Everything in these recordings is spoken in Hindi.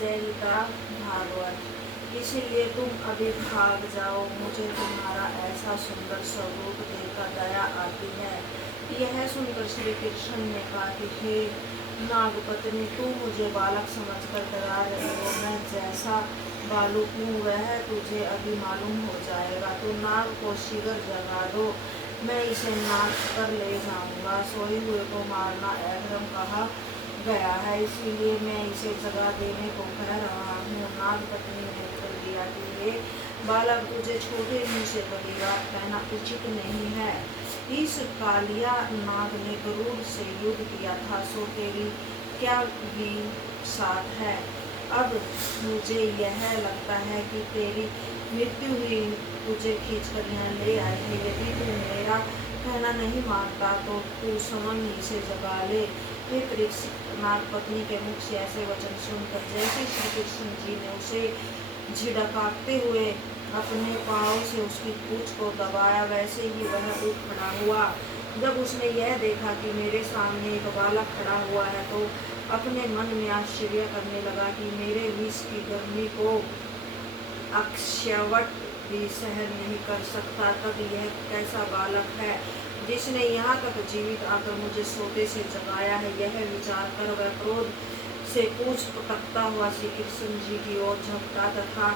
जय गीता भागवत। इसीलिए तुम अभी भाग जाओ, मुझे तुम्हारा ऐसा सुंदर स्वरूप देखकर दया आती है। यह सुनकर श्री कृष्ण ने कहा कि हे नागपत्नी, तू मुझे बालक समझकर डरा रही हो। मैं जैसा बालक हूँ वह तुझे अभी मालूम हो जाएगा। तो नाग को शीघ्र जगा दो, मैं इसे नाच कर ले जाऊंगा। सोए हुए को मारना अधर्म कहा गया है, इसीलिए मैं इसे जगा देने को कह रहा हूँ। नागपत्नी ने उत्तर दिया कि हे बालक, तुझे छोटे मुँह से बड़ी बात कहना उचित नहीं है। इस कालिया नाग ने गरुड़ से युद्ध किया था, सो तेरी क्या भी साथ है। अब मुझे यह लगता है कि तेरी मृत्यु ही तुझे खींचकर यहाँ ले आई है। यदि तू मेरा कहना नहीं मानता तो तू स्वयं इसे जगा ले। हे परीक्षित, नागपत्नी के मुख से ऐसे वचन सुनकर जैसे श्री कृष्ण जी ने उसे झिड़काते हुए अपने पाँव से उसकी पूंछ को दबाया, वैसे ही वह उठ खड़ा हुआ। जब उसने यह देखा कि मेरे सामने एक बालक खड़ा हुआ है तो अपने मन में आश्चर्य करने लगा कि मेरे विष की गर्मी को अक्षयवट भी सहन नहीं कर सकता। तब यह कैसा बालक है जिसने यहाँ तक जीवित आकर मुझे सोते से जगाया है। यह विचार कर वह क्रोध से पूछ पटकता हुआ श्री कृष्ण जी की ओर झपटा तथा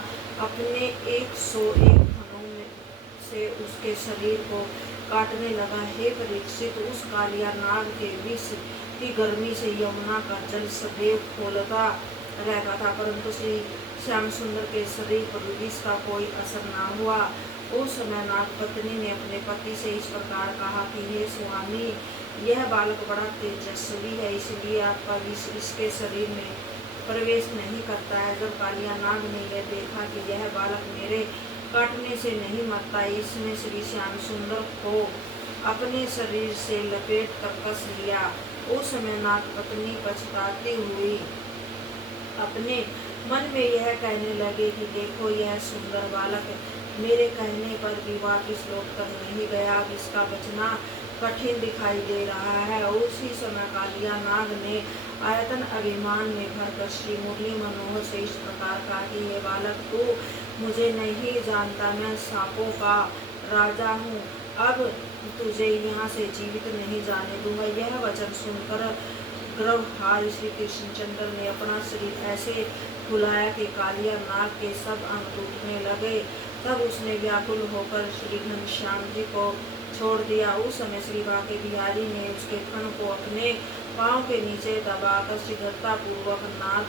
अपने 101 फनों में से उसके शरीर को काटने लगा। हे परीक्षित, उस कालिया नाग के विष की गर्मी से यमुना का जल सदैव खौलता रहता था, परंतु श्री श्याम सुंदर के शरीर पर विष का कोई असर न हुआ। उस समय नागपत्नी ने अपने पति से इस प्रकार कहा कि हे स्वामी, यह बालक बड़ा तेजस्वी है, इसलिए आपका विष इसके शरीर में प्रवेश नहीं करता है। जब कालिया नाग ने यह देखा कि यह बालक मेरे काटने से नहीं मरता, इसने श्री श्याम सुंदर को अपने शरीर से लपेट कर कस लिया। उस समय नागपत्नी पछताती हुई अपने मन में यह कहने लगे कि देखो, यह सुंदर बालक मेरे कहने पर भी वापिस लौट कर नहीं गया, अब इसका बचना कठिन दिखाई दे रहा है। उसी समय कालिया नाग ने आयतन अभिमान में भरकर श्री मुरली मनोहर से इस प्रकार कहा कि हे बालक, तू मुझे नहीं जानता, मैं सांपों का राजा हूँ, अब तुझे यहाँ से जीवित नहीं जाने दूंगा। यह वचन सुनकर ग्रहहार श्री कृष्णचंद्र ने अपना शरीर ऐसे फुलाया कि कालिया नाग के सब अंग टूटने लगे। तब उसने व्याकुल होकर श्री घनश्याम जी को छोड़ दिया। उस समय श्री बांके बिहारी ने उसके फन को अपने पाँव के नीचे दबाकर शीघ्रता पूर्वक नाक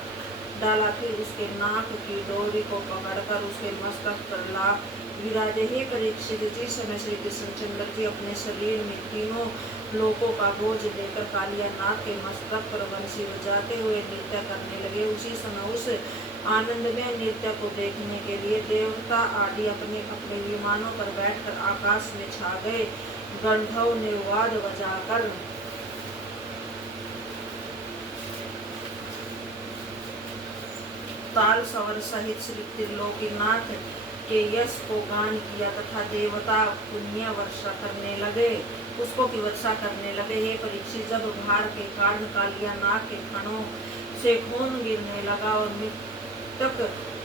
डाला, फिर उसके नाक की डोरी को पकड़कर उसके मस्तक पर ला विराजे। हे परीक्षित, जिस समय श्री कृष्णचंद्र जी अपने शरीर में तीनों लोकों का बोझ लेकर कालिया नाग के मस्तक पर बंसी बजाते हुए नृत्य करने लगे, उसी समय उस आनंदमय नृत्य को देखने के लिए देवता आदि अपने अपने विमानों पर बैठकर आकाश में छा गए। गंधर्व ने वाद बजाकर ताल स्वर सहित श्री त्रिलोकीनाथ के यश को गान किया तथा देवता पुण्य वर्षा करने लगे, पुष्पों की वर्षा करने लगे। हे परीक्षित, जब भार के कारण कालिया नाग के फणों से खून गिरने लगा और मृतक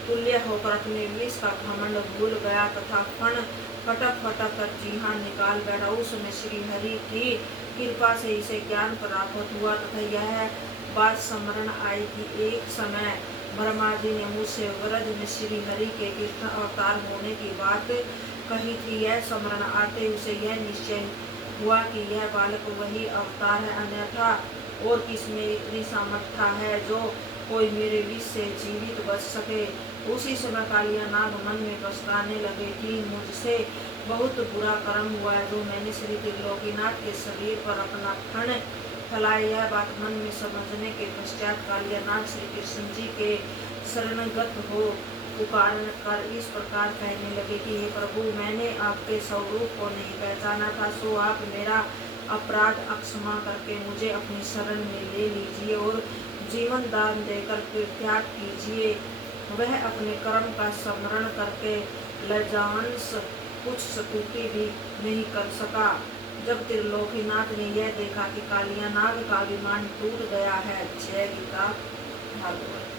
तुल्य होकर अपने विष का घमंड भूल गया तथा फण फटक फटक कर जीहा निकाल बैठा, उस समय श्री हरि की कृपा से इसे ज्ञान प्राप्त हुआ तथा यह बात स्मरण आई कि एक समय ब्रह्मा जी ने मुझसे व्रज में श्री हरि के कृष्ण अवतार होने की बात कही थी। यह स्मरण आते उसे यह निश्चय हुआ कि यह बालक वही अवतार है, अन्यथा और किसमें इतनी सामर्थ्य है जो कोई मेरे विष से जीवित बच सके। उसी समय कालिया नाग मन में पछताने लगे कि मुझसे बहुत बुरा कर्म हुआ है जो मैंने श्री त्रिलोकीनाथ के शरीर पर अपना फण फैलाया। यह बात मन में समझने के पश्चात कालिया नाग श्री कृष्ण जी के शरणगत हो पुकार कर इस प्रकार कहने लगे कि हे प्रभु, मैंने आपके स्वरूप को नहीं पहचाना था, सो आप मेरा अपराध अक्षमा करके मुझे अपनी शरण में ले लीजिए और जीवन दान देकर त्याग कीजिए। वह अपने कर्म का स्मरण करके लज्जावश कुछ स्तुति भी नहीं कर सका। जब त्रिलोकीनाथ ने यह देखा कि कालिया नाग का विमान टूट गया है। जय गीता भागवत।